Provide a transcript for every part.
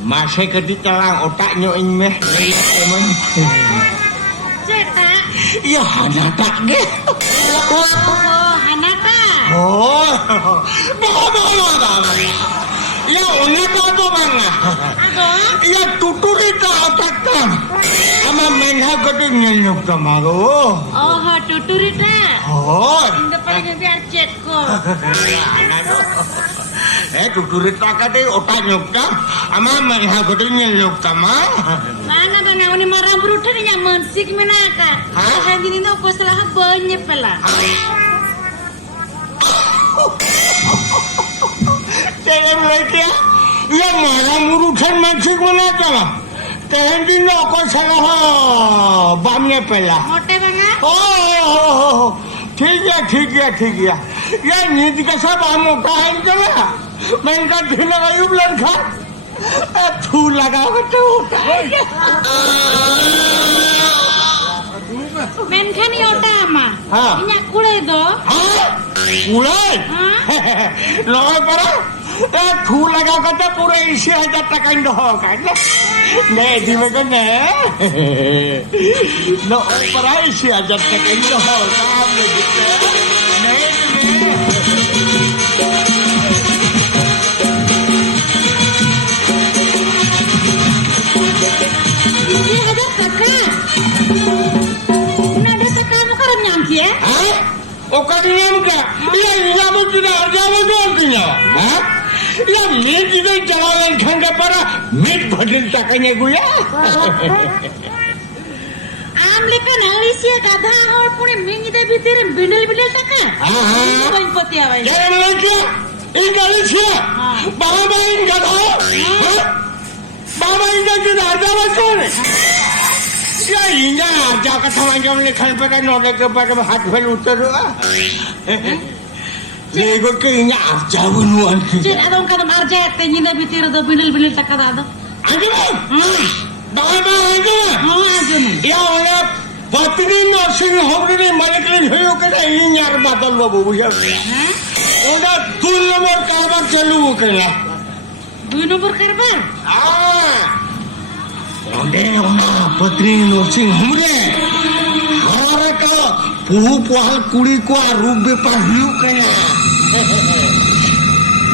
Masih kedik telang otaknya ini meh. Emang. Cetak. Ya hanata ge. Oh, Hanata. Oh. Bawa. Ya onata to mana? Ago? Ya tuturita otaknya. Ama menha kedik nyanyuk tamago. Oh, tuturita. Oh. Indah paling nanti arcet ko. Tuturita kade otak nyukta. Ama menha kedik nyanyuk tama. Mana bang ini marah berudah yang mensik menaka. Hah? Hari ini aku salah banyak pula. Jangan lagi ya. Ya malah murusan mancing menaka lah. Tahan di noko salah bamnya pela. Mote bang Oh, ठीक है. Ya नीति का सब हम उठाएं चला. मैं इनका ढीला आयुब लड़का. तू लगा तो उठाएंगे. Menkan yota ama. Hah? Ini kulai do. हाँ उड़ाए लोग पर तू लगा करते पूरे 80,000 टका इन हो का नहीं दिवे को नहीं लो पर 80,000 टका इन हो काम नहीं Ini ada kakak. Ini ada kakak muka remnyam sih ya? हाँ ओका नियम का ये निजामुल जिला अर्जामुल जो अंकिया हाँ ये मीट जिले जवान खंडे पर मीट भजन तकने गुया Amli kan Alicia kadha और पुणे मिंगी दे भीतर बिंडल टका. हाँ कोई पति आवे. jangan lagi ini Alicia बाबा इनका था बाबा इनका जिला अर्जामुल कौन या इन्जा अर्जा का थमांजम लिखन पर नोटे के पर हाथ फैल उतर लेगो के इन्जा अर्जा बुनुan Cik adong kan marja tenyi dे भीतर दो बिंडल टका दादो. Anjing, बाबा anjing. Aja nih. Ya oleh putri nursing home ni malaikat hiu kena inyar batal babu ya. Udah dua nomor kabar celu kena. 2 nomor karban. Udah putri nursing home ni. Orang ka puhu puhal kuri ku arube pahiu kena.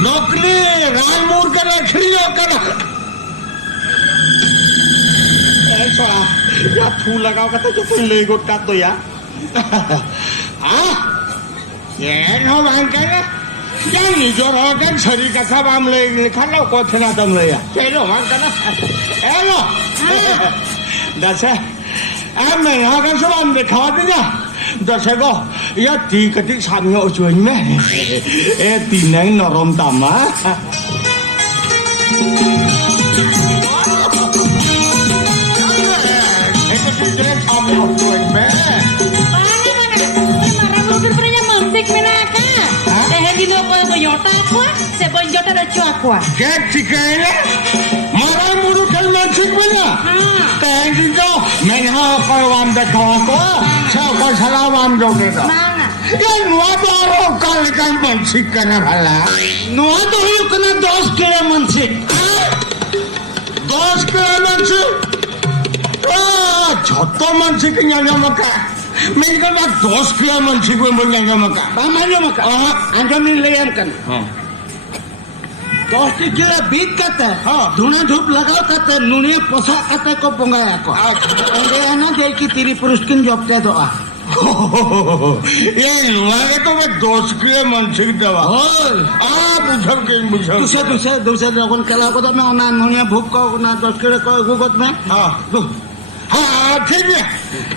Nokri ranmur kena khriyo kena. ऐसा या फूल लगाओ का तो फूल ले गोट का तो या हाँ ये नो मांग के ना या निजोर हो गए शरीर का सब हम ले खाना को थे ना तुम ले या चलो मांग के ना एलो दसे अब मैं यहाँ का सब हम दिखा दे ना दसे को या ती कटी सामने उचुन में तीन नहीं नरम तामा Marah punya mensik menaka. Teh dino ko boyota aku, se boyota da chu aku. Get together. Marah muru kan mancing mana? Teh dino menha kawan dah kawan ko. Siapa salah wan dong itu. Mana? Ya nuah baru kali kan mancing kena bala. Nuah tu kena 10 kilo mancing. 10 kilo mancing. Jatuh mancing kenyanya maka. Mereka nak 10 kilo mancing pun kenyanya maka. Pamannya maka. Anda ni layam kan. 10 kilo beat kata. Dhuna dhup lagao kata. Nunia posak kata ko pongaya ko. Onde ana delki tiri puruskin jobte doa. ये लुआ के तो मैं 10 kilo मानसिक दवा बुझल के बुझल दूसरे लोगों के लाको तो मैं ना नुनिया भूख को ना 10 किलो को गुगत में हाँ ठीक है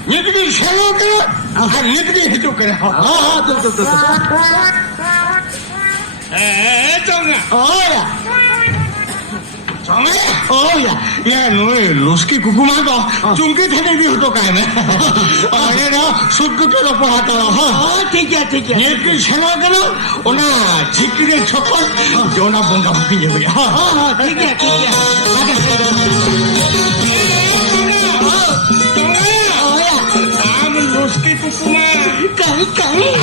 ये तो शेलो के ये तो हिचो करे तो चंगा या नो लुस्की कुकुमा तो चुंकी थे भी तो का है ये ना सुट के लो पहाता ठीक है ये की शेलो के ना ओना चिकरे छप्पन जो ना बंगा बुकी है भैया ठीक है नाम लुस्की कुकुमा कहीं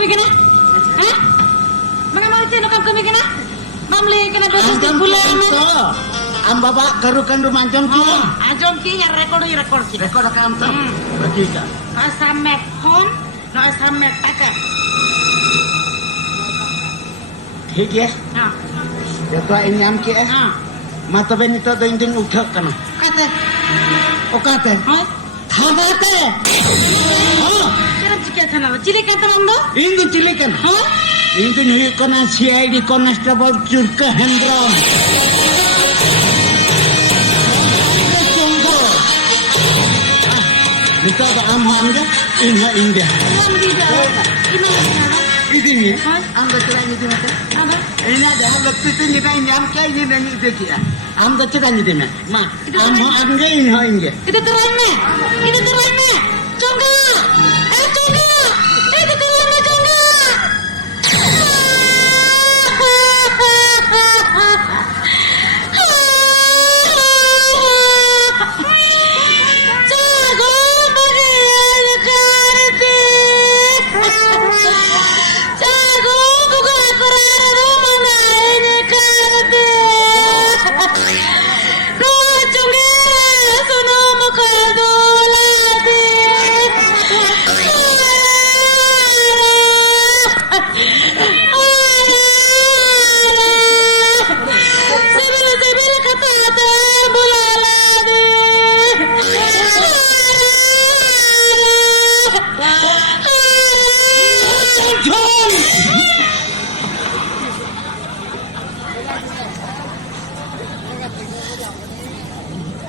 kami kena? Hah? Mga mau itu nukam kami kena? Mamli kena dosa di bulan. Amba bak karukan rumanjong ki. Ajong ki yang rekor ki. Rekor kam tam. Bagi ka. Asamek hon, no asamek taka. ठीक है Nah, तो इनाम के है nah. मतलब नहीं तो दिन उठक करना Kata, ओ कहते hoi. थाबाते हां Kira jika sana, cili kata mando? Indu चिलिकन Hoi. इंदु नहीं कोना सीआईडी कांस्टेबल चुरका हेंद्रम Kita ada amanda India. Uang di bawah. Gimana sana? Ini Hoi. anda cerita ini mana? Apa? Ini ada hal itu ini am kaya ini ini dia. Anda cerita ini mana? Ma, am anda ini. Itu terangnya. Itu terangnya. Congga. Congga. Itu terangnya congga. Jago bagian karti. Jago buka Quran rumah ini karti. Roh cunggira suno muka dolati. Sebil kata bulaladi.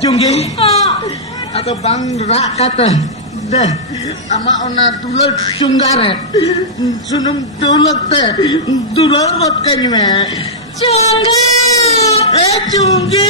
Junggi Oh, atau bang rak kata deh ama ona dulur sunggaret sunum dulur teh dulur bot kan me congga. Junggi